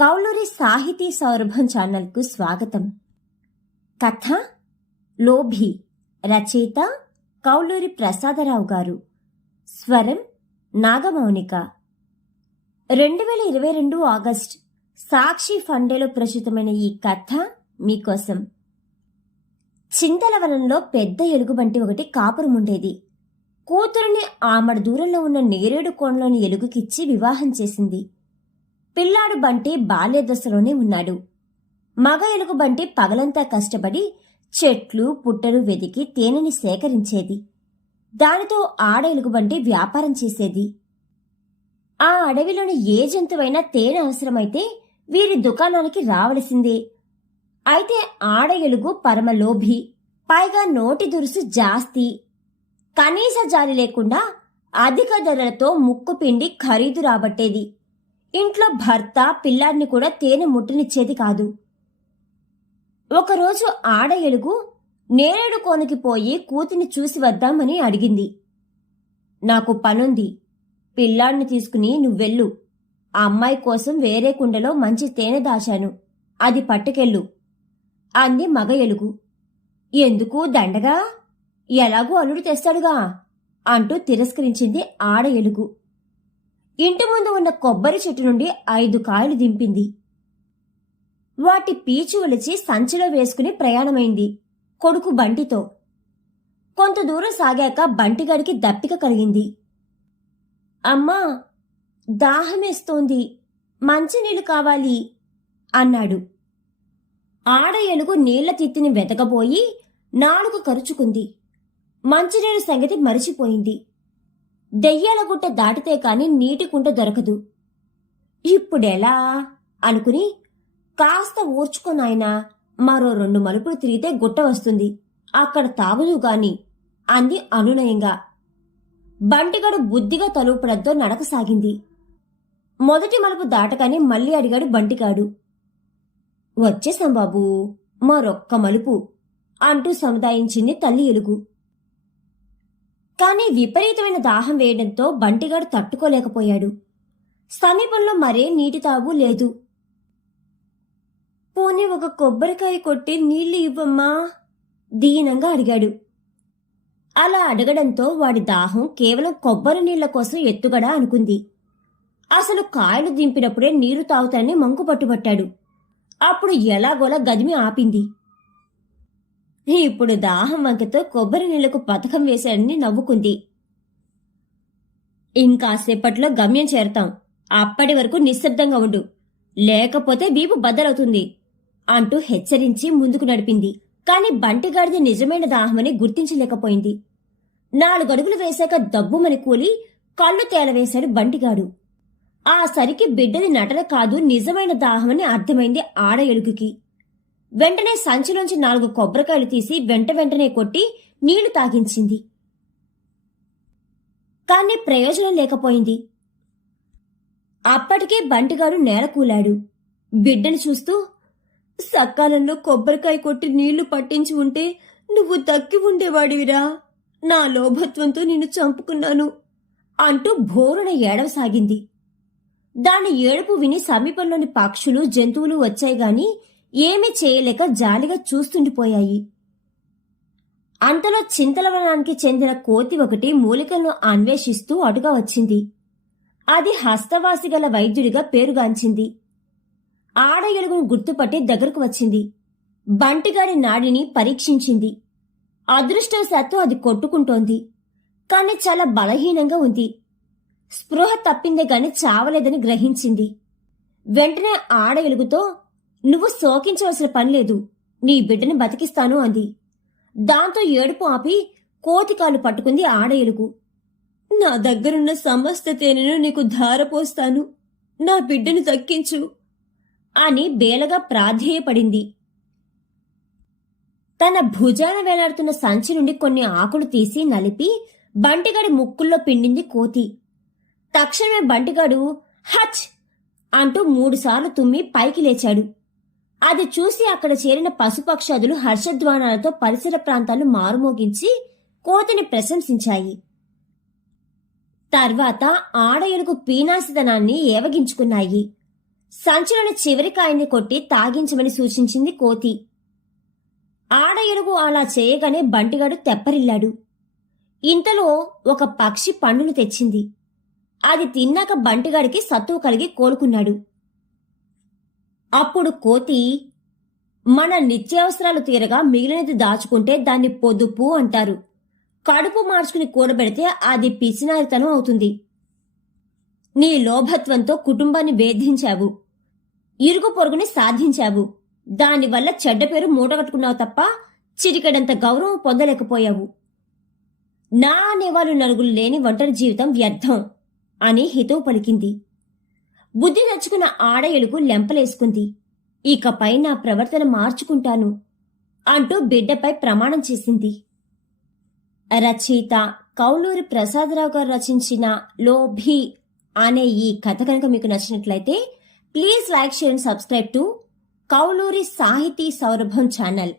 కౌలూరి సాహితీ సౌరభం ఛానల్కు స్వాగతం. కథ లోభి రచయిత కౌలూరి ప్రసాదరావు గారు. స్వరం నాగమౌనిక. రెండు వేల ఇరవై రెండు ఆగస్ట్ సాక్షి ఫండేలో ప్రచురితమైన ఈ కథ మీకోసం. చింతలవనంలో పెద్ద ఎలుగుబంటి ఒకటి కాపురం ఉండేది కూతురిని ఆమడ దూరంలో ఉన్న నేరేడు కోణలోని ఎలుగుకిచ్చి వివాహం చేసింది. పిల్లాడు బంటి బాల్య దశలోనే ఉన్నాడు. మగ ఎలుగు బంటి పగలంతా కష్టపడి చెట్లు పుట్టలు వెతికి తేనెని సేకరించేది. దానితో ఆడ ఎలుగుబంటి వ్యాపారం చేసేది. ఆ అడవిలోని ఏ జంతువైనా తేనె అవసరమైతే వీరి దుకాణానికి రావలసిందే. అయితే ఆడ ఎలుగు పరమలోభి పైగా నోటి దురుసు జాస్తి. కనీస జాలి లేకుండా అధిక ధరలతో ముక్కు పిండి ఖరీదు రాబట్టేది. ఇంట్లో భర్త పిల్లాడిని కూడా తేనె ముట్టనిచ్చేది కాదు. ఒకరోజు ఆడ ఎలుగు నేరేడు కోనకి పోయి కూతిని చూసి వద్దామని అడిగింది. నాకు పనుంది. పిల్లాడిని తీసుకుని నువ్వెళ్ళు. ఆ అమ్మాయి కోసం వేరే కుండలో మంచి తేనె దాచాను. అది పట్టుకెళ్ళు. అంది మగ ఎలుగు. ఎందుకు దండగా? ఎలాగూ అల్లుడు తెస్తాడుగా? అంటూ తిరస్కరించింది ఆడ ఎలుగు. ఇంటి ముందు ఉన్న కొబ్బరి చెట్టు నుండి ఐదు కాయలు దింపింది. వాటి పీచు ఒలిచి సంచిలో వేసుకుని ప్రయాణమైంది కొడుకు బంటితో. కొంత దూరం సాగాక బంటిగాడికి దప్పిక కలిగింది. అమ్మా దాహమేస్తోంది. మంచినీళ్ళు కావాలి అన్నాడు. ఆడ ఎలుగు నీళ్ళ తిత్తిని వెతకపోయి నాలుగు కరుచుకుంది. మంచినీళ్ళ సంగతి మరిచిపోయింది. దెయ్యాల గుట్ట దాటితే కాని నీటి కుంట దొరకదు. ఇప్పుడెలా? అనుకుని కాస్త ఊర్చుకున్నాయన మరో రెండు మలుపులు తిరిగితే గుట్ట వస్తుంది. అక్కడ తాగుదు గాని అంది అనునయంగా. బంటిగడు బుద్ధిగా తలుపడంతో నడక సాగింది. మొదటి మలుపు దాటగానే మళ్ళీ అడిగాడు బంటిగాడు. వచ్చేసాం బాబూ మరొక్క మలుపు అంటూ సముదాయించింది తల్లి ఎలుగు. కానీ విపరీతమైన దాహం వేయడంతో బంటిగాడు తట్టుకోలేకపోయాడు. సమీపంలో మరే నీటి తాగు లేదు. పోనీ ఒక కొబ్బరికాయ కొట్టి నీళ్ళు ఇవ్వమ్మా? దీనంగా అడిగాడు. అలా అడగడంతో వాడి దాహం కేవలం కొబ్బరి నీళ్ళ కోసం ఎత్తుగడా అనుకుంది. అసలు కాయలు దింపినప్పుడే నీరు తాగుతానని మంకు పట్టుబట్టాడు అప్పుడు ఎలాగోలా గదిమి ఆపింది. ఇప్పుడు దాహం వంకతో కొబ్బరి నీళ్ళకు పథకం వేశాడని నవ్వుకుంది. ఇంకాసేపట్లో గమ్యం చేరతాం. అప్పటి వరకు నిశ్శబ్దంగా ఉండు. లేకపోతే వీపు బద్దలవుతుంది అంటూ హెచ్చరించి ముందుకు నడిపింది. కాని బంటిగాడిది నిజమైన దాహమని గుర్తించలేకపోయింది. నాలుగడుగులు వేశాక దబ్బుమని కూలి కళ్ళు తేలవేశాడు బంటిగాడు. ఆ సరికి బిడ్డది నటన కాదు నిజమైన దాహమని అర్థమైంది ఆడ ఎలుగుకి వెంటనే సంచిలోంచి నాలుగు కొబ్బరికాయలు తీసి వెంట వెంటనే కొట్టి నీళ్ళు తాగించింది. కానీ ప్రయోజనం లేకపోయింది. అప్పటికే బంటిగాడు నేలకూలాడు బిడ్డను చూస్తూ సకాలంలో కొబ్బరికాయ కొట్టి నీళ్ళు పట్టించి ఉంటే నువ్వు దక్కి ఉండేవాడివిరా. నా లోభత్వంతో నిన్ను చంపుకున్నాను అంటూ భోరున ఏడవసాగింది. దాని ఏడుపు విని సమీపంలోని పక్షులు జంతువులు వచ్చాయి గాని ఏమీ చేయలేక జాలిగా చూస్తుండిపోయాయి. అంతలో చింతలవనానికి చెందిన కోతి ఒకటి మూలికలను అన్వేషిస్తూ అటుగా వచ్చింది. అది హస్తవాసి గల వైద్యుడిగా పేరుగాంచింది. ఆడ ఎలుగును గుర్తుపట్టి దగ్గరకు వచ్చింది. బంటిగారి నాడిని పరీక్షించింది. అదృష్టవశాత్తు అది కొట్టుకుంటోంది. కాని చాలా బలహీనంగా ఉంది. స్పృహ తప్పిందే గాని చావలేదని గ్రహించింది. వెంటనే ఆడ ఎలుగుతో నువ్వు శోకించవలసిన పనిలేదు నీ బిడ్డని బతికిస్తాను అంది. దాంతో ఏడుపు ఆపి కోతికాలు పట్టుకుంది ఆడ నా దగ్గరున్న సమస్త తేనెను నీకు ధారపోస్తాను. నా బిడ్డను తక్కించు అని బేలగా ప్రాధేయపడింది. తన భుజాన వేలాడుతున్న సంచి నుండి కొన్ని ఆకులు తీసి నలిపి బంటిగాడి ముక్కుల్లో పిండింది కోతి. తక్షణమే బంటిగాడు హచ్ అంటూ మూడుసార్లు తుమ్మి పైకి లేచాడు. అది చూసి అక్కడ చేరిన పశుపక్షాదులు హర్షధ్వానాలతో పరిసర ప్రాంతాలు మారుమోగించి కోతిని ప్రశంసించాయి. తర్వాత ఆడ ఎలుగు పీనాసితనాన్ని ఏవగించుకున్నాయి. సంచులను చివరికాయని కొట్టి తాగించమని సూచించింది కోతి. ఆడ ఎలుగు అలా చేయగానే బంటిగాడు తెప్పరిల్లాడు. ఇంతలో ఒక పక్షి పండును తెచ్చింది. అది తిన్నాక బంటిగాడికి సత్తువు కలిగి కోలుకున్నాడు. అప్పుడు కోతి మన నిత్యావసరాలు తీరగా మిగిలినది దాచుకుంటే దాన్ని పొదుపు అంటారు. కడుపు మార్చుకుని కూడబెడితే అది పిసినారితనం అవుతుంది. నీ లోభత్వంతో కుటుంబాన్ని వేధించావు. ఇరుగు పొరుగుని సాధించావు. దానివల్ల చెడ్డ పేరు మూటగట్టుకున్నావు తప్ప చిరికడంత గౌరవం పొందలేకపోయావు. నా అనేవాళ్ళు నలుగులు లేని ఒంటరి జీవితం వ్యర్థం అని హితవు పలికింది. బుద్ధి నచ్చుకున్న ఆడ ఎలుగు లెంపలేసుకుంది. ఇకపై నా ప్రవర్తన మార్చుకుంటాను అంటూ బిడ్డపై ప్రమాణం చేసింది. రచయిత కౌలూరి ప్రసాదరావు గారు రచించిన లోభి అనే ఈ కథ కనుక మీకు నచ్చినట్లయితే please like share and subscribe to Kauluri Sahiti Sourabham channel.